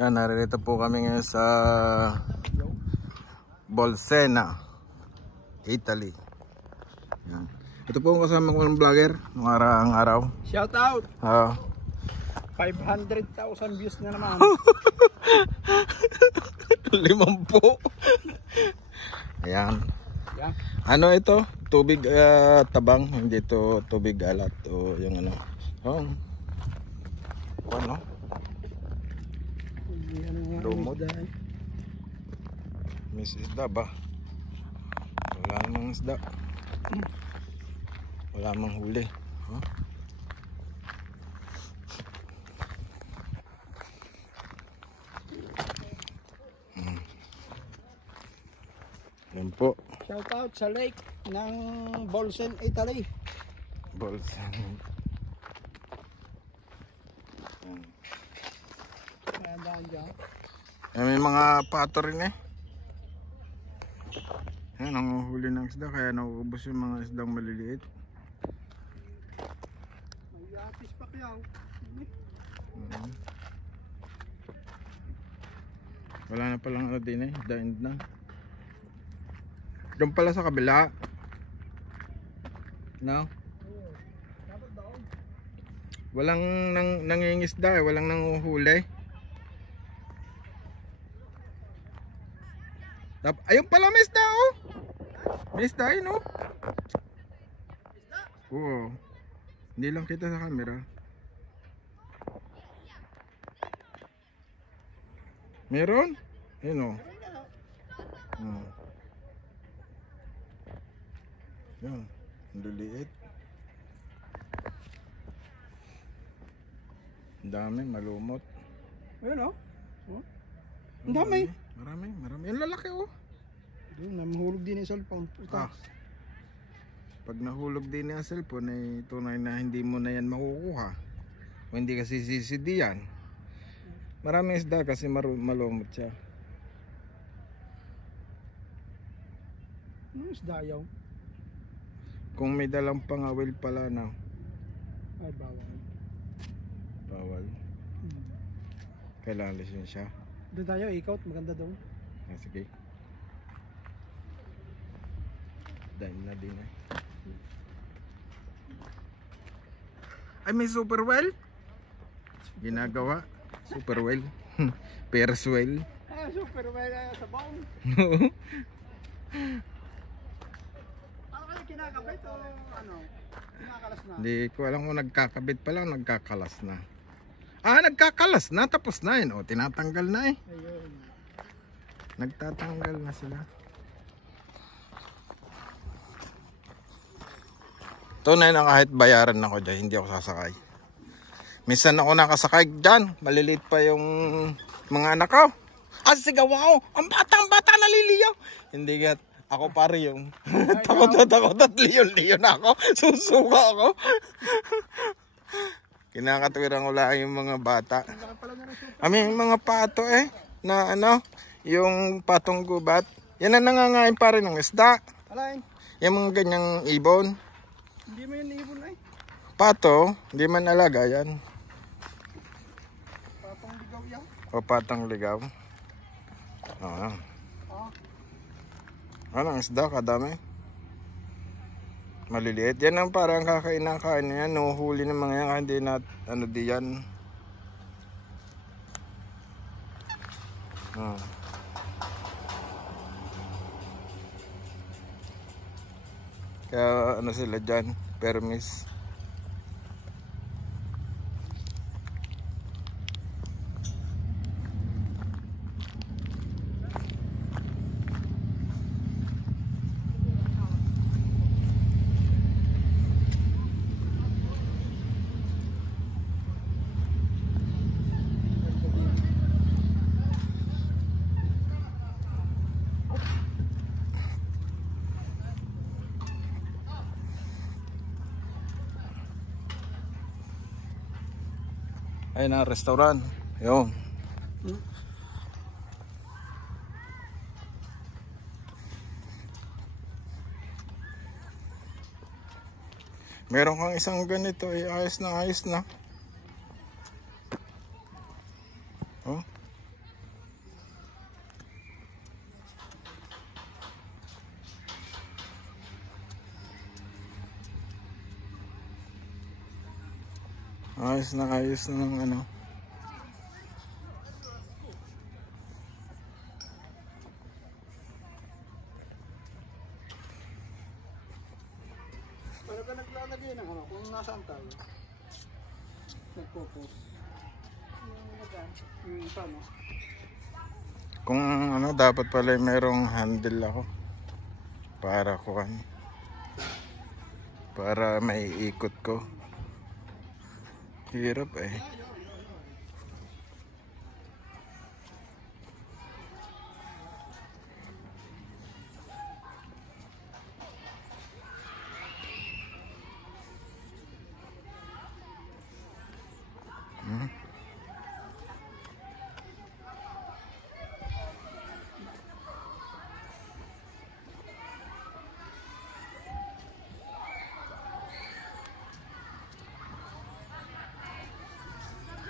Yan, naririto po kami ngayon sa Bolsena, Italy. Yan. Ito po ang kasama ko ng vlogger ng araw. Shout out! 500,000 views na naman. 50. Ayan. Yeah. Ano ito? Tubig tabang, hindi ito tubig alat o yung ano. Oh. Ano? Lumot. May isda ba? Wala namang isda. Wala namang huli. Huh? Yan po. Shout out sa lake ng Bolsena, Italy. Bolsena. May mga pato rin eh. Yan, nanguhuli ng isda kaya nauubos yung mga isdang maliliit. May atis pa kaya. Wala na palang ano din eh, the end na. Doon pala sa kabila. No? Walang nangingisda eh, walang nanguhuli. Ayun pala may isda oh. May isda yun oh. Oo. Hindi lang kita sa camera. Meron? Ayun oh. Yan. Liliit. Ang dami, malumot. Ayun oh. Ang dami. Marami. Yung lalaki oh. Doon, namahulog din yung cellphone. Pag nahulog din yung cellphone ay tunay na hindi mo na yan makukuha. O hindi kasi CCD yan. Maraming isda kasi malumot siya. Ano isda yaw? Kung may dalang pangawil pala na. Ay, bawal. Bawal. Kailangan lisensya. Doon tayo, ikaw, maganda doon. Sige. Dahil na din eh. Ay, may super well. Ginagawa. Super well. Ferris well. Super well sa baon. Ano kayo kinakabit o ano? Kinakalas na? Hindi ko alam kung nagkakabit pa lang, nagkakalas na. Nagkakalas na, tapos na yun. O, tinatanggal na eh. Ayun. Nagtatanggal na sila. Tunay na kahit bayaran ako dyan, hindi ako sasakay. Minsan ako nakasakay dyan, maliliit pa yung mga anak ko. Sigaw ako, ang bata naliliyaw. Hindi gat, ako pare yung takot at liyon ako. Susuka ako. Kinakatwiran ko lang yung mga bata. Yung mga pato eh, na ano, yung patong gubat. Yan ang nangangain pa rin ng isda. Alain? Yung mga ganyang ibon. Hindi mo yan ibon ay. Pato, hindi man alaga yan. Patong ligaw yan? O patong ligaw. Anong isda, kadami. Maliliit. Yan ang parang kakain yan. Nuhuli ng mga yan. Hindi na ano diyan. Kaya ano sila dyan, permis. Ayun na, restaurant. Yun. Meron kang isang ganito, ayos na. Oh. Ayos na ng ano. Para ka naglalagay ng ano, kung nasaan tayo. Nagpo-post. Paano? Kung ano, dapat pala mayroong handle ako. Para kuhan. Para may ikot ko. Hirap eh.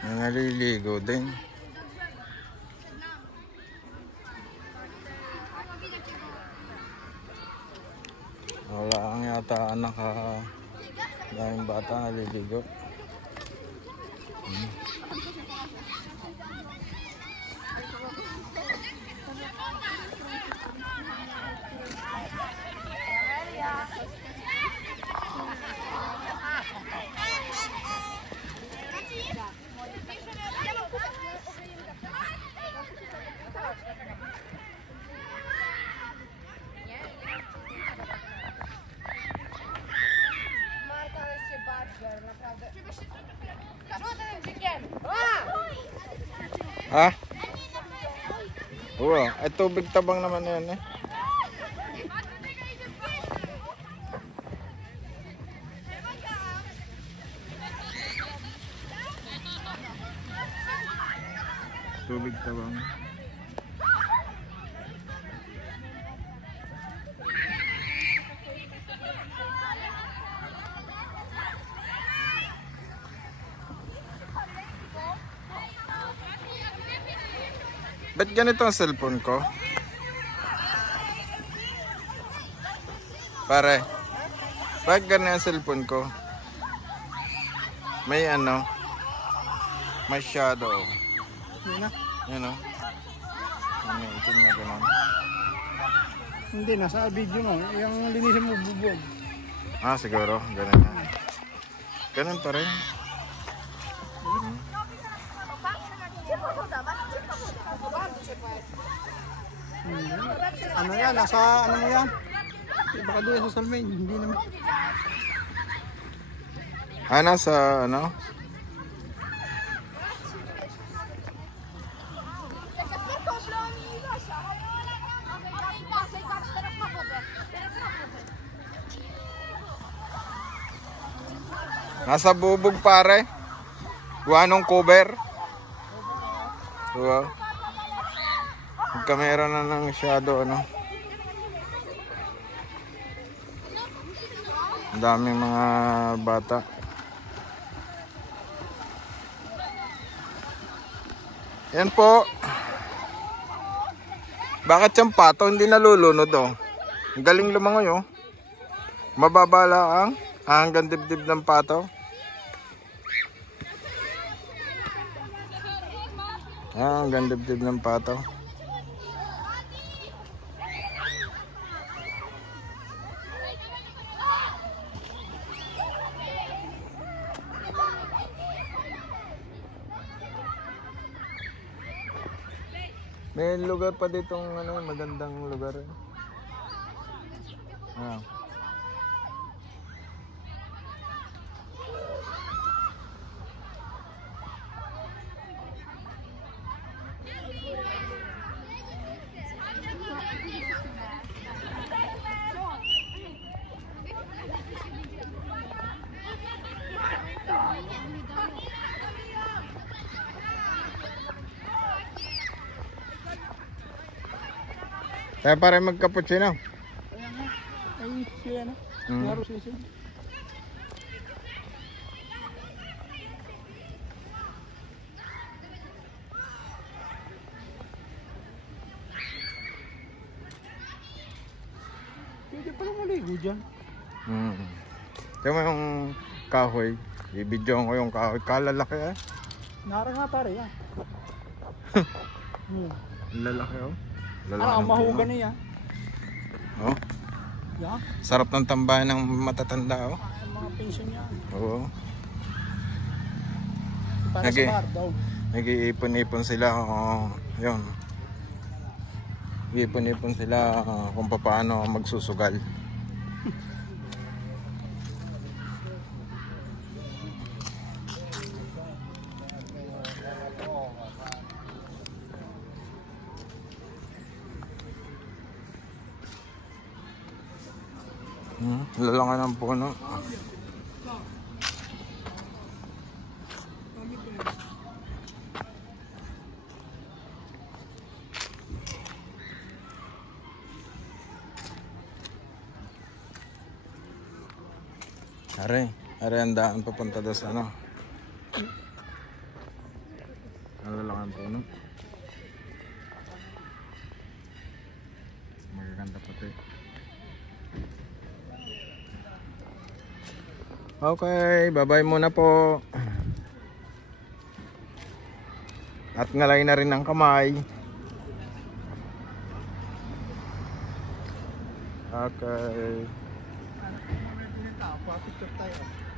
May naliligo din. Wala ang yata daming bata naliligo. Ha? Oo, ay tubig tabang naman na yan eh. Tubig tabang. Ba't ganito ang cellphone ko? Pare, ba't ganito ang cellphone ko? May ano? May shadow. Yun na. Yan o. May itim na gano'n. Hindi, nasa video mo. Yung linisin mo bubog. Ah, siguro. Ganun yan. Ganun pa rin. Ano yan? Nasa ano mo yan? Baka doon sa Salmain. Hindi naman. Ah, nasa ano? Nasa bubog pare. Gawa nung cover. Wow. Magkamera na ng shadow ano. Ang daming mga bata. Yan po. Bakit yung pato hindi nalulunod oh? Ang galing lumangoy oh. Mababa lang hanggang dibdib ng pato. Ah, ang gandib-dib ng pato. May lugar pa ditong ano, magandang lugar. Ah. Kaya para magkaputsino. Ayan nga. Ay, siya na. Laro siya. Pwede pala maligo dyan. Kaya mo yung kahoy. Bibidyoan ko yung kahoy. Kalalaki eh. Nara nga pare yan. Lalaki oh. Lalaki Ano, ng mahuga puno. niya. Oh, Yan. sarap ng tambahan ng matatanda oh. Ang mga pension niya. Oo. Para Okay. sa bar daw. Nag-iipon-ipon sila. Yun. Nag-iipon-ipon sila kung paano magsusugal. Lalaki ng puno. Are ang daan papunta doon sa ano. Ang lalaki ng puno. Magaganda pati. Okay, bye-bye muna po. At ngalay na rin ang kamay. Okay. Picture tayo.